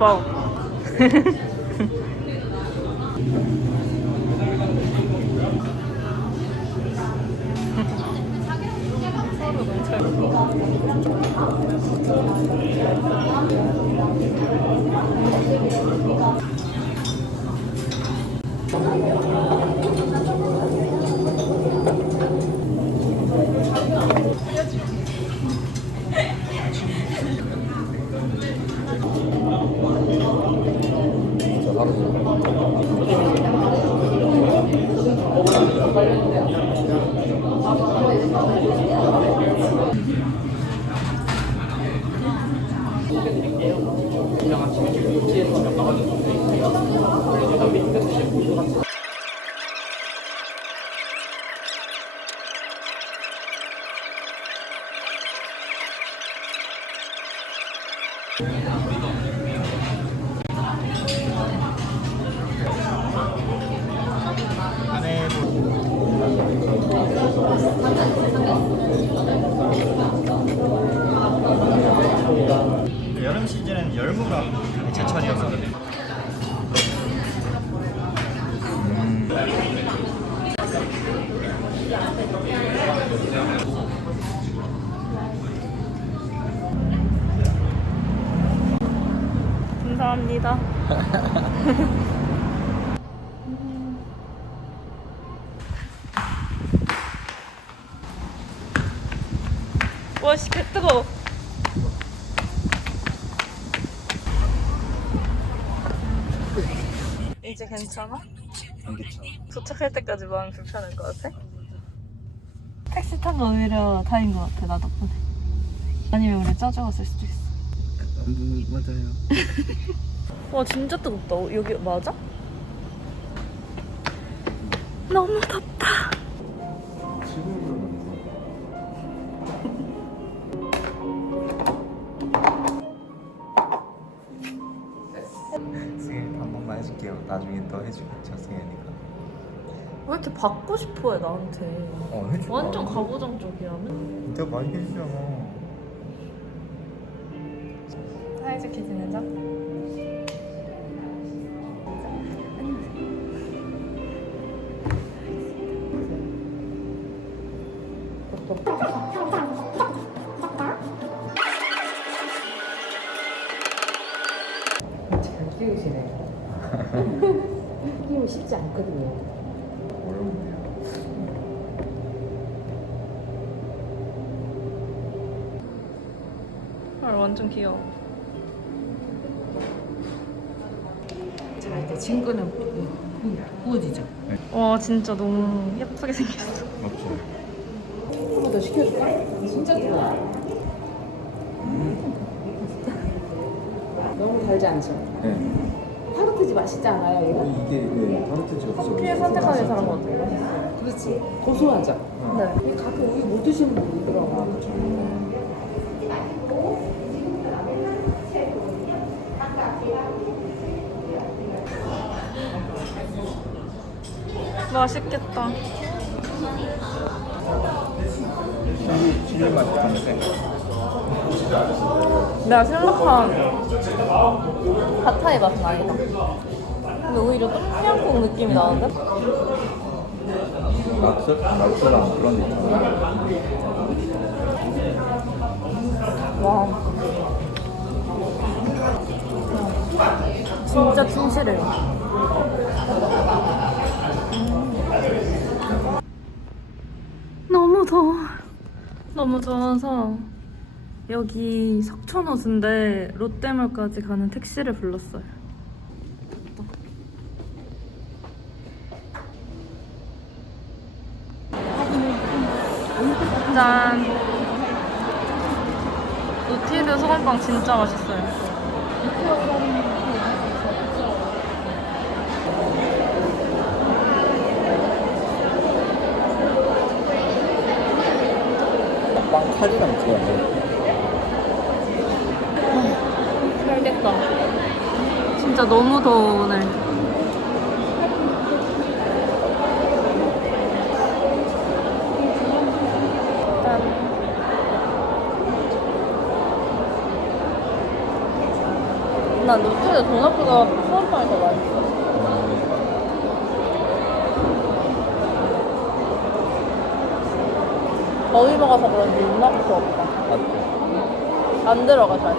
여 름 감사합니다. 와, 씨, 개 뜨거워. 이제 괜찮아? 안 괜찮아. 도착할 때까지 마음 불편할 것 같아? 택시 탄 거 오히려 다행인 것 같아, 나 덕분에. 아니면 우리 짜증났을 수도 있어. 음, 맞아요. 와 진짜 뜨겁다. 어, 여기 맞아? 너무 덥다. 승현이 한 번만 해줄게요. 나중에 또 해주겠죠, 승현이가. 왜 이렇게 받고 싶어해 나한테? 어, 해줘. 완전 가부장 쪽이라면? 내가 많이 해주잖아. 사이좋게 지내자. 잘 키우시네. 키우면 쉽지 않거든요. 어렵네요. 헐 완전 귀여워. 친구는 구- 구워지죠. 와 진짜 너무 예쁘게 생겼어. 맞죠? 한번 더 시켜줄까? 진짜 좋아. 너무 달지 않죠? 네. 타르트지 맛있지 않아요, 이거? 이게 네, 타르트지 커피를 선택하는 사람 같아요. 그렇지. 고소하죠? 네. 근데 가끔 우유 못 드시는 분도 있더라고 맛있겠다. 칠리, 칠리 맛 나는데. 내가 생각한 핫타이 맛은 아니다. 근데 오히려 똠양꿍 느낌이 나는데? 락스? 락스랑 그런 데 있잖아. 와. 진짜 충실해요. 너무 더워. 너무 더워서 여기 석촌호수인데 롯데몰까지 가는 택시를 불렀어요. 짠. 노티드 소금빵 진짜 맛있어요. 칼이랑 들어가요. 살겠다. 진짜 너무 더워 오늘. 짠. 난 롯데 도넛보다 소금빵이 더 맛있어. 거기 먹어서 그런지 입맛도 없다. 안 들어가 잘.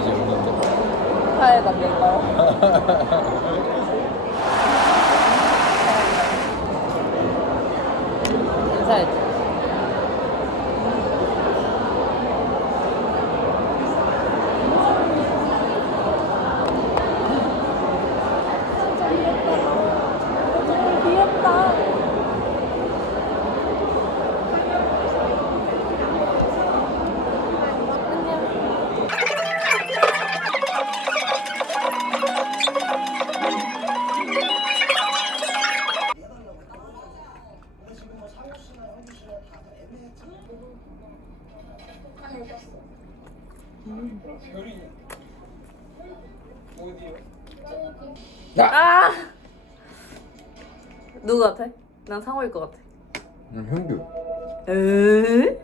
이제 오는데. 차에 남길까요? 아! 누구 같아? 난 상호일 것 같아. 응, 현규. 에?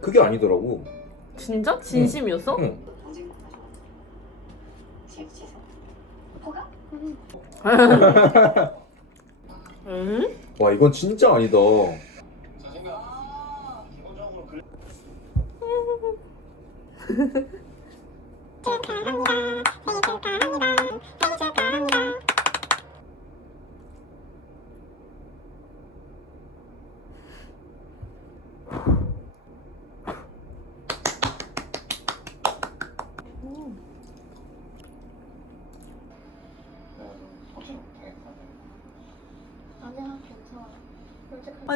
그게 아니더라고. 진짜? 진심이었어? 응. 응? 와 이건 진짜 아니다. 아니야 괜찮아. 아니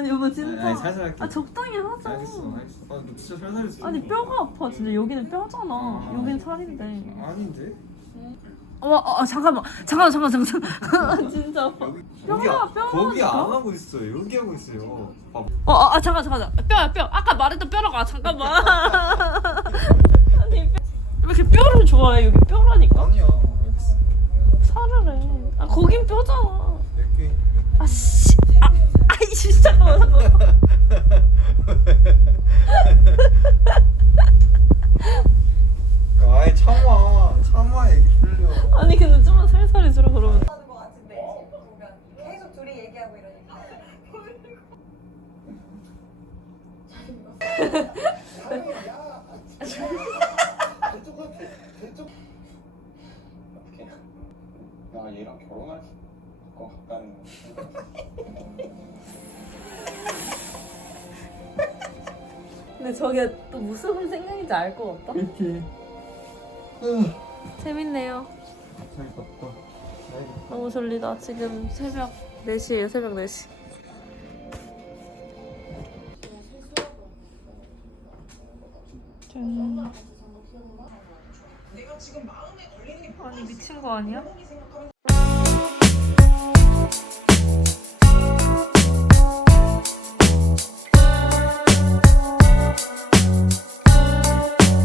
여보 진짜. 아니, 살살 할게. 아 적당히 하자. 알겠어, 알겠어. 아, 너 진짜 살살 했어. 아니 뼈가 아파 진짜 여기는 뼈잖아. 아. 여기는 살인데. 아닌데? 어, 어, 어 잠깐만 잠깐만 잠깐만 잠깐만 진짜 아파. 여기 뼈가, 거기, 뼈가 거기 아닐까? 안 하고 있어요. 여기 하고 있어요. 봐봐. 어, 어, 아 잠깐 잠깐 뼈야 뼈 아까 말했던 뼈라고 아 잠깐만 아니 뼈, 왜 이렇게 뼈를 좋아해 여기 뼈라니까 아니야. 알겠어. 살을 해아 거긴 뼈잖아 몇 개? 아씨 아아 이씨 잠깐만 잠깐만 아이 참아, 참아 얘기 들려. 아니 근데 좀만 살살 해주라 그러면 계속 둘이 얘기하고 이러니까. 근데 저게 또 무슨 생각인지 알 것 같다. 이렇게. 재밌네요. 잘 봤다. 너무 졸리다. 지금 새벽 4시에요. 새벽 4시. 짠. 아니 미친 거 아니야?